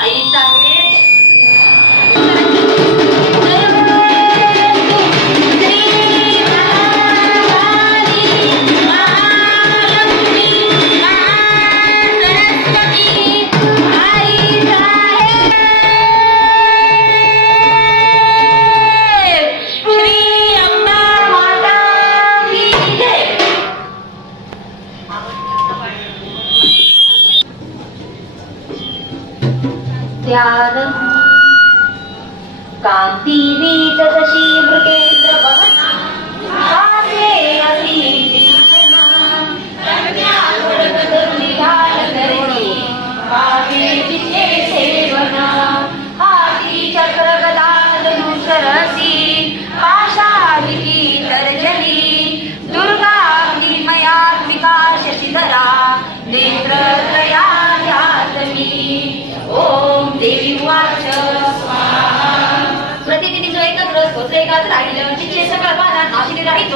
आई साहेब कांती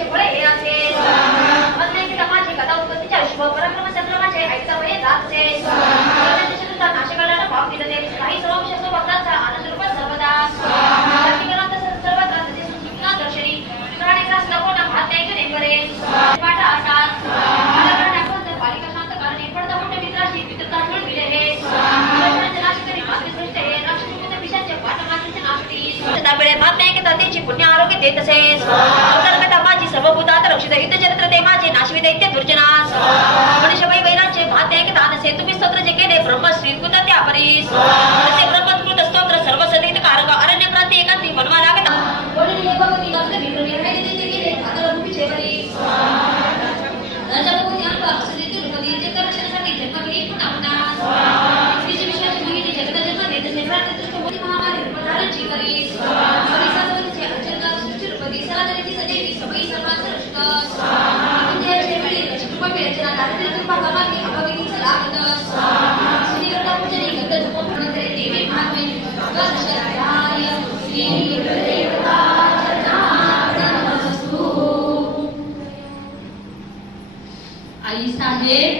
आता प्रत्यक्ष फळे हे असे अनेक माझे कथा उत्पत्तीच्या शुभ पराक्रम संक्रमाचे ऐकता वये जातचे शत्रुता नाशकाला भाव दिलं काही सर्व शस्त्र भक्तांचा आनंद रूप सर्वदा जातिकरांत सर्वत्र तसे सुखना दर्शनी प्राणी नको ना भात नाही करे बरे पाटा आटात आला कोणतं पालिका शांत करणे पडदा मोठे मित्राशी मित्रता जुळविले हे हे राक्षस पिशाचे पाठ मातेचे नाशती दाबळे भात नाही घेता त्याची पुण्य आरोग्य देत असेस ते माझे नाशवी दैत्य दुर्जनास। मनुष्य वै वैराचे भात नाही तुम्ही स्तोत्र जे केले ब्रह्म श्री परीस आई साहेब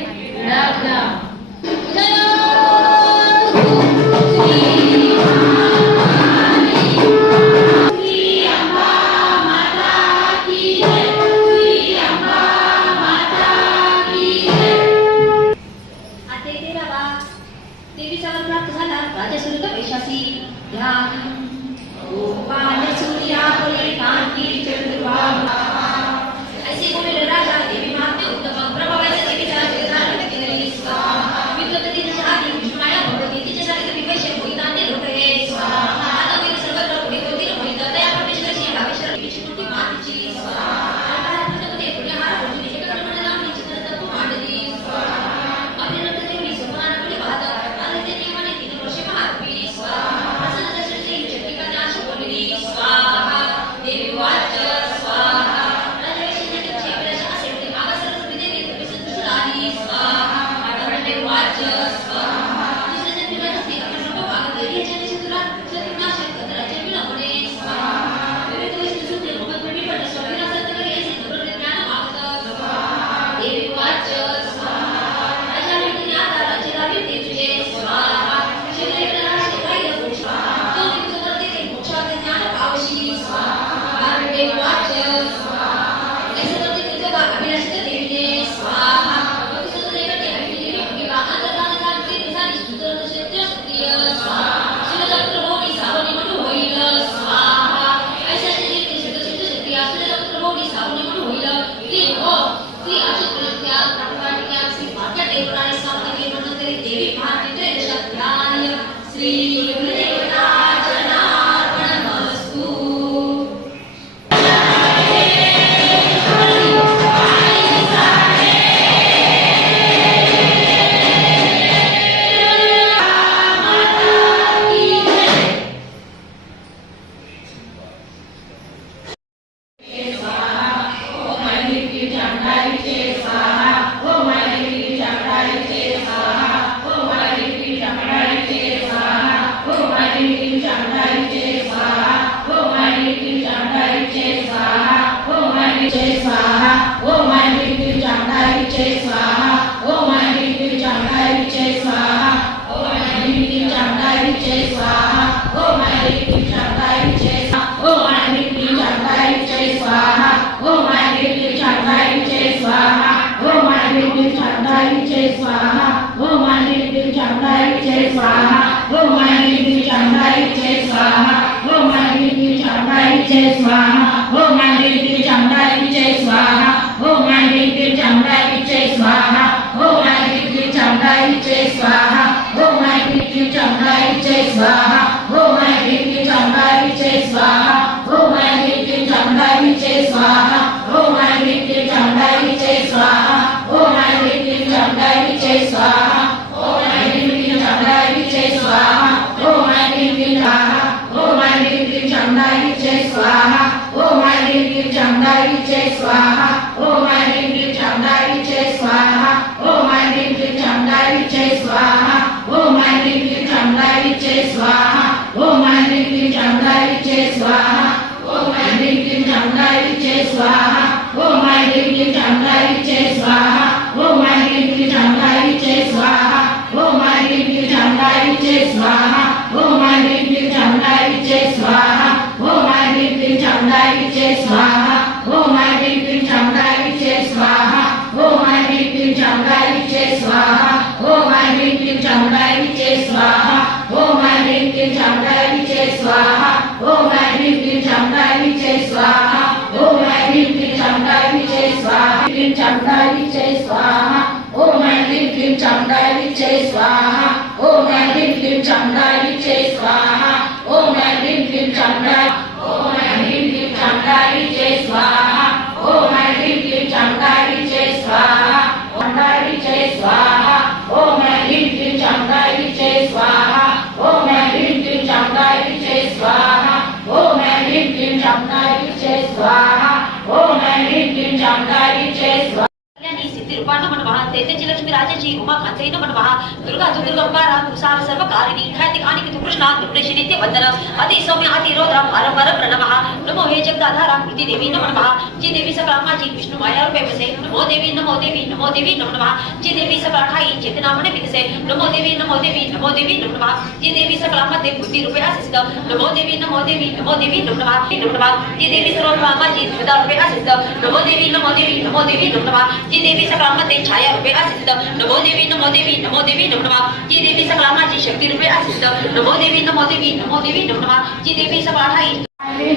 జయ స్వాహ ఓం మాయంకి చాముండాయి జయ స్వాహ ఓం మాయంకి చాముండాయి జయ స్వాహ ఓం మాయంకి చాముండాయి జయ స్వాహ. ఓం ఐంద్రీ చమడాయి విచ్చే స్వాహ. ఓం ఐంద్రీ చమడాయి విచ్చే స్వాహ. ఓం ఐంద్రీ చమడాయి విచ్చే స్వాహ. ఓం ఐంద్రీ చమడాయి విచ్చే స్వాహ. ఓం ఐంద్రీ చమడాయి విచ్చే స్వాహ. ఓం ఐంద్రీ చమడాయి విచ్చే స్వాహ. ఓం ఐంద్రీ చమడాయి విచ్చే స్వాహ. स्वाहा ओम ऐं ह्रीं क्लीं चामुण्डाय विजय स्वाहा ओम ऐं ह्रीं क्लीं चामुण्डा స్వాహ. ఓం ఐం క్లీం చమటాయి విజయ స్వాహ. క్లీం చమటాయి విజయ స్వాహ. ఓం ఐం క్లీం చమటాయి విజయ స్వాహ. ఓం ఐం క్లీం చమటాయి విజయ స్వాహ. Shanghai. सिद्धिरूपाण नमः चैतन्य लक्ष्मी राजाची उमा कांतई नमः दुर्गा दुर्गंकारा तुषार सर्व कारिणी ख्याती आणि कितु कृष्णा दुर्गेशी नित्य वंदन अति सौम्य अति रौद्र वारंवार प्रणमः। नमो हे जगदाधारा कृती देवी नमो नमः जी देवी सकळा माझी विष्णू माया रूपे बसे नमो देवी नमो देवी नमो देवी नमो नमः जी देवी सकळा ठाई चेतना मने विदसे नमो देवी नमो देवी नमो देवी नमो नमः जी देवी सकळा मध्ये बुद्धी रूपे आसिस्त नमो देवी नमो देवी नमो देवी नमो नमः नमो नमः जी देवी सर्व माझी द्विधा रूपे आसिस्त नमो देवी नमो देवी नमो देवी नमो नमः जी देवी सकळा छाया रूपे आसिस्त नमो देवी नमो देवी नमो देवी नमो नमः। जी देवी सकळा माझी शक्ती रूपे आसिस्त नमो देवी नमो देवी नमो देवी नमो नमः। जी देवी सकळा ठाई ह्रीं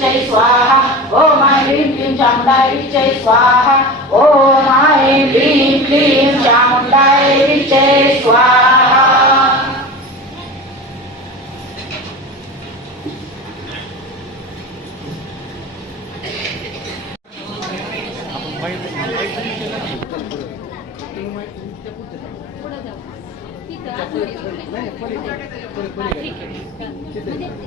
जय स्वाहा ॐ ह्रीं क्लीं चामुण्डायै जय स्वाहा ॐ ह्रीं क्लीं जय स्वाहा ठीक है